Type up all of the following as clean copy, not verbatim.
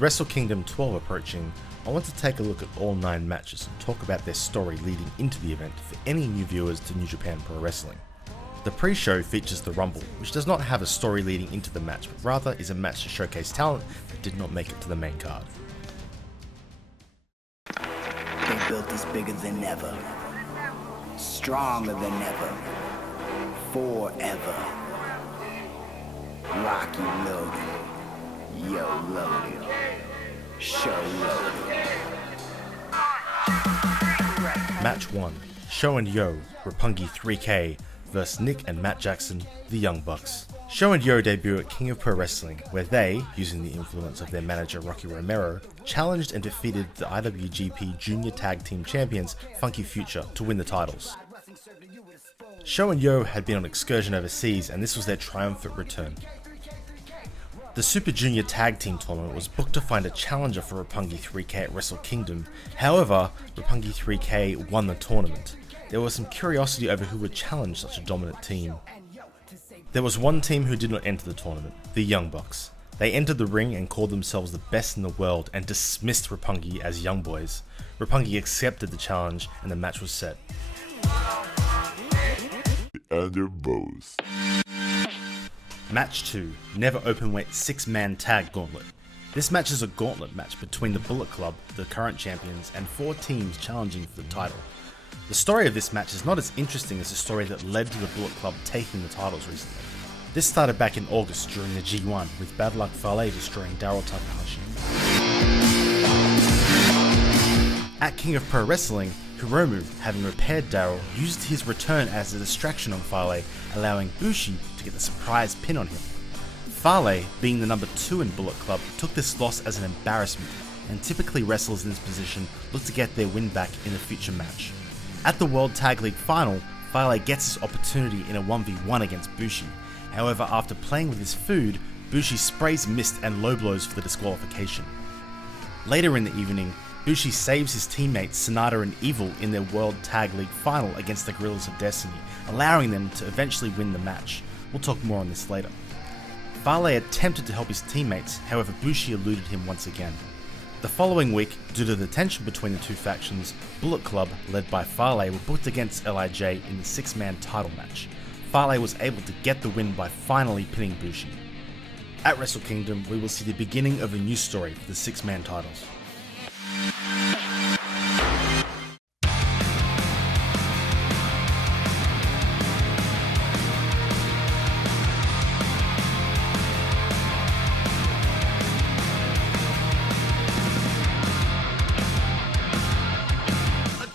With Wrestle Kingdom 12 approaching, I want to take a look at all 9 matches and talk about their story leading into the event for any new viewers to New Japan Pro Wrestling. The pre-show features the Rumble, which does not have a story leading into the match, but rather is a match to showcase talent that did not make it to the main card. They built us bigger than ever, stronger than ever, forever. Rocky loaded, yo loaded, show loaded. Match 1. Sho and Yo, Roppongi 3K vs Nick and Matt Jackson, the Young Bucks. Sho and Yo debut at King of Pro Wrestling, where they, using the influence of their manager Rocky Romero, challenged and defeated the IWGP Junior Tag Team Champions Funky Future to win the titles. Sho and Yo had been on excursion overseas, and this was their triumphant return. The Super Junior Tag Team Tournament was booked to find a challenger for Roppongi 3K at Wrestle Kingdom. However, Roppongi 3K won the tournament. There was some curiosity over who would challenge such a dominant team. There was one team who did not enter the tournament, the Young Bucks. They entered the ring and called themselves the best in the world and dismissed Roppongi as young boys. Roppongi accepted the challenge and the match was set. Underbows. Match 2, Never Openweight 6-Man Tag Gauntlet. This match is a gauntlet match between the Bullet Club, the current champions, and 4 teams challenging for the title. The story of this match is not as interesting as the story that led to the Bullet Club taking the titles recently. This started back in August during the G1, with Bad Luck Fale destroying Daryl Takahashi. At King of Pro Wrestling, Hiromu, having repaired Daryl, used his return as a distraction on Fale, allowing Ibushi to get the surprise pin on him. Fale, being the number 2 in Bullet Club, took this loss as an embarrassment, and typically wrestlers in this position look to get their win back in a future match. At the World Tag League Final, Fale gets his opportunity in a 1v1 against Bushi. However, after playing with his food, Bushi sprays mist and low blows for the disqualification. Later in the evening, Bushi saves his teammates Sanada and Evil in their World Tag League Final against the Guerrillas of Destiny, allowing them to eventually win the match. We'll talk more on this later. Fale attempted to help his teammates, however Bushi eluded him once again. The following week, due to the tension between the two factions, Bullet Club, led by Fale, were booked against LIJ in the 6-man title match. Fale was able to get the win by finally pinning Bushi. At Wrestle Kingdom, we will see the beginning of a new story for the 6-man titles.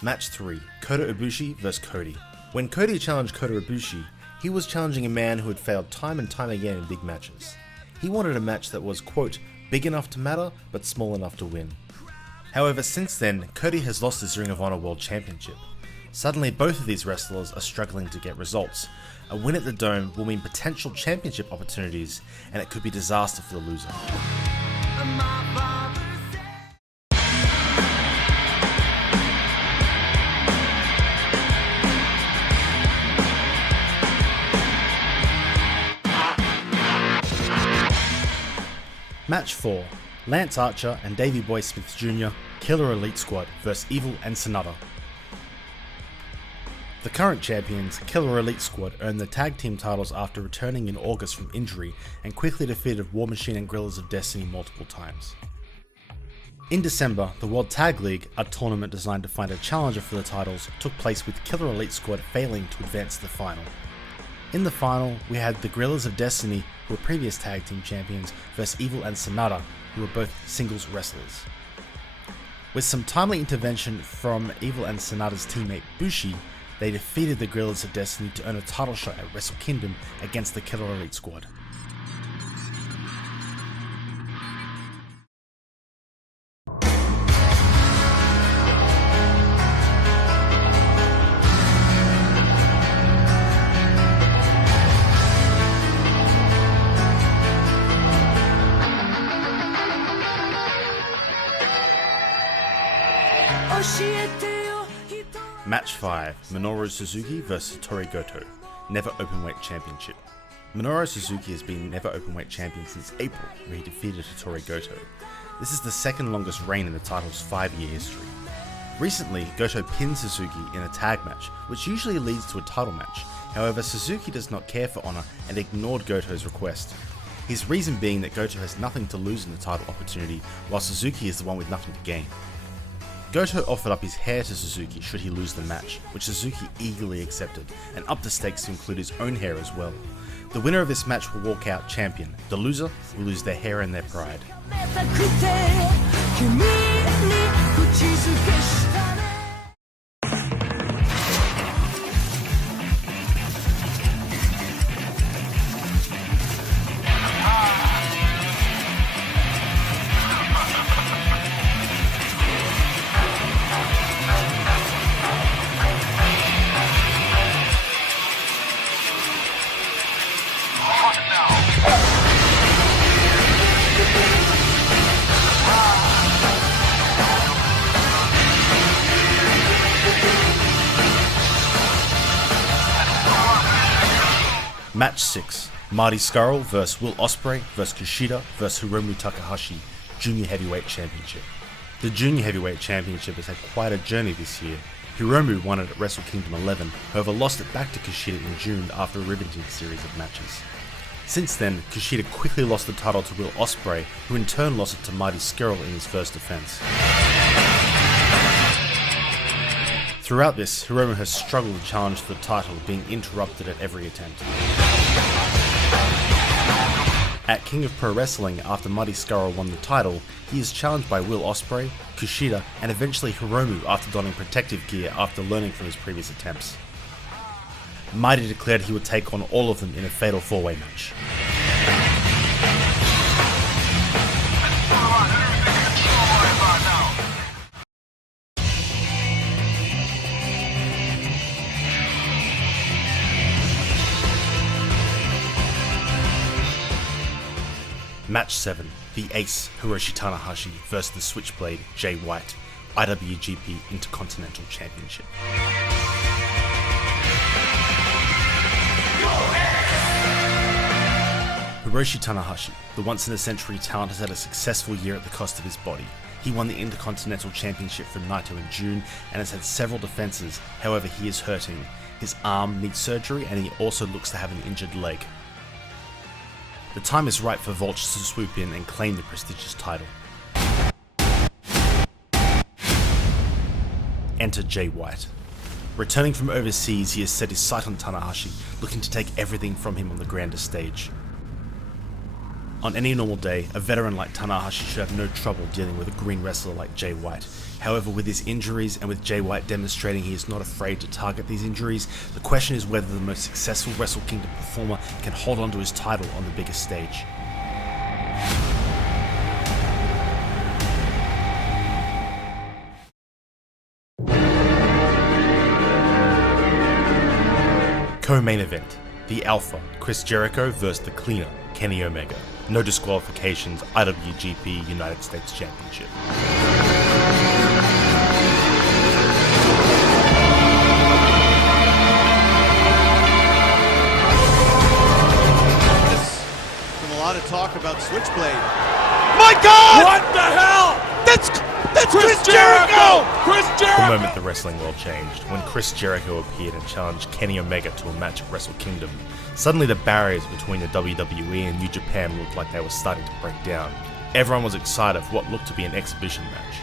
Match 3, Kota Ibushi vs Cody. When Cody challenged Kota Ibushi, he was challenging a man who had failed time and time again in big matches. He wanted a match that was, quote, big enough to matter, but small enough to win. However, since then, Cody has lost his Ring of Honor World Championship. Suddenly, both of these wrestlers are struggling to get results. A win at the Dome will mean potential championship opportunities, and it could be disaster for the loser. Match 4, Lance Archer and Davey Boy Smith Jr., Killer Elite Squad vs Evil and Sanada. The current champions, Killer Elite Squad, earned the tag team titles after returning in August from injury and quickly defeated War Machine and Guerrillas of Destiny multiple times. In December, the World Tag League, a tournament designed to find a challenger for the titles, took place with Killer Elite Squad failing to advance to the final. In the final, we had the Guerrillas of Destiny, who were previous tag team champions, versus Evil and Sanada, who were both singles wrestlers. With some timely intervention from Evil and Sanada's teammate Bushi, they defeated the Guerrillas of Destiny to earn a title shot at Wrestle Kingdom against the Killer Elite Squad. Match 5, Minoru Suzuki vs Satoru Goto, Never Openweight Championship. Minoru Suzuki has been Never Openweight Champion since April, where he defeated Satoru Goto. This is the second longest reign in the title's 5-year history. Recently, Goto pinned Suzuki in a tag match, which usually leads to a title match. However, Suzuki does not care for honour and ignored Goto's request. His reason being that Goto has nothing to lose in the title opportunity, while Suzuki is the one with nothing to gain. Goto offered up his hair to Suzuki should he lose the match, which Suzuki eagerly accepted, and upped the stakes to include his own hair as well. The winner of this match will walk out champion. The loser will lose their hair and their pride. Match 6. Marty Scurll vs Will Ospreay vs Kushida vs Hiromu Takahashi Junior Heavyweight Championship. The Junior Heavyweight Championship has had quite a journey this year. Hiromu won it at Wrestle Kingdom 11, however lost it back to Kushida in June after a riveting series of matches. Since then, Kushida quickly lost the title to Will Ospreay, who in turn lost it to Marty Scurll in his first defense. Throughout this, Hiromu has struggled to challenge for the title, being interrupted at every attempt. At King of Pro Wrestling, after Marty Scurll won the title, he is challenged by Will Ospreay, Kushida, and eventually Hiromu after donning protective gear after learning from his previous attempts. Marty declared he would take on all of them in a fatal 4-way match. Match 7. The Ace, Hiroshi Tanahashi vs the Switchblade, Jay White, IWGP Intercontinental Championship. Hiroshi Tanahashi, the once-in-a-century talent, has had a successful year at the cost of his body. He won the Intercontinental Championship from Naito in June and has had several defenses, however he is hurting. His arm needs surgery and he also looks to have an injured leg. The time is right for Vulture to swoop in and claim the prestigious title. Enter Jay White. Returning from overseas, he has set his sight on Tanahashi, looking to take everything from him on the grander stage. On any normal day, a veteran like Tanahashi should have no trouble dealing with a green wrestler like Jay White. However, with his injuries and with Jay White demonstrating he is not afraid to target these injuries, the question is whether the most successful Wrestle Kingdom performer can hold on to his title on the biggest stage. Co-main event, the Alpha, Chris Jericho vs the Cleaner, Kenny Omega. No disqualifications, IWGP United States Championship. Been a lot of talk about Switchblade. My God! What the hell? That's Chris Jericho! Chris The Jericho! moment the wrestling world changed, when Chris Jericho appeared and challenged Kenny Omega to a match at Wrestle Kingdom. Suddenly the barriers between the WWE and New Japan looked like they were starting to break down. Everyone was excited for what looked to be an exhibition match.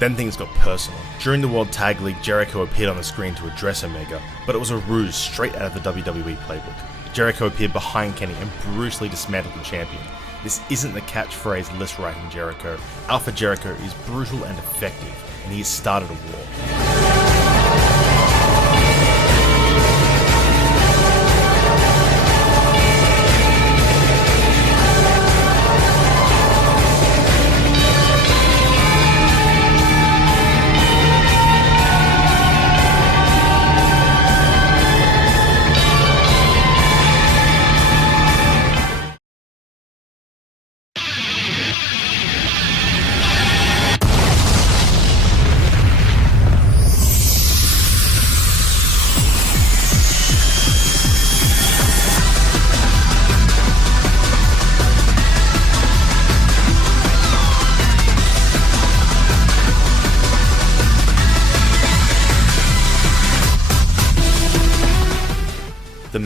Then things got personal. During the World Tag League, Jericho appeared on the screen to address Omega, but it was a ruse straight out of the WWE playbook. Jericho appeared behind Kenny and brutally dismantled the champion. This isn't the catchphrase list writing Jericho. Alpha Jericho is brutal and effective, and he has started a war.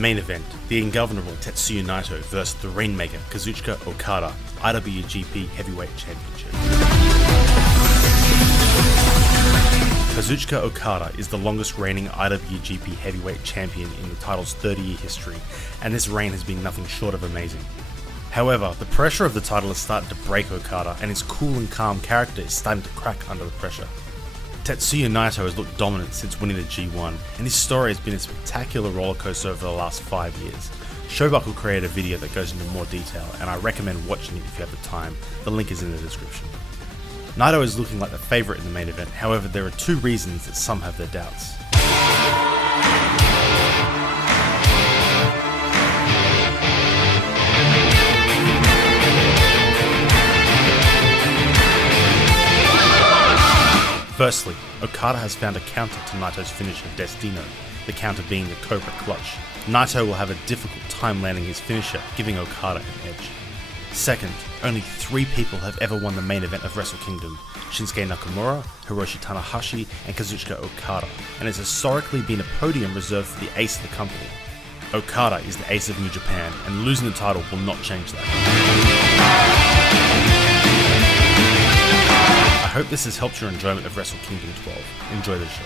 main event, the ungovernable Tetsuya Naito versus the Rainmaker Kazuchika Okada, IWGP Heavyweight Championship. Kazuchika Okada is the longest reigning IWGP Heavyweight Champion in the title's 30-year history, and this reign has been nothing short of amazing. However, the pressure of the title is starting to break Okada, and his cool and calm character is starting to crack under the pressure. Tetsuya Naito has looked dominant since winning the G1, and his story has been a spectacular rollercoaster over the last 5 years. Showbuckle created a video that goes into more detail, and I recommend watching it if you have the time. The link is in the description. Naito is looking like the favourite in the main event, however there are two reasons that some have their doubts. Firstly, Okada has found a counter to Naito's finisher Destino, the counter being the Cobra Clutch. Naito will have a difficult time landing his finisher, giving Okada an edge. Second, only 3 people have ever won the main event of Wrestle Kingdom: Shinsuke Nakamura, Hiroshi Tanahashi, and Kazuchika Okada, and has historically been a podium reserved for the ace of the company. Okada is the ace of New Japan, and losing the title will not change that. I hope this has helped your enjoyment of Wrestle Kingdom 12. Enjoy the show.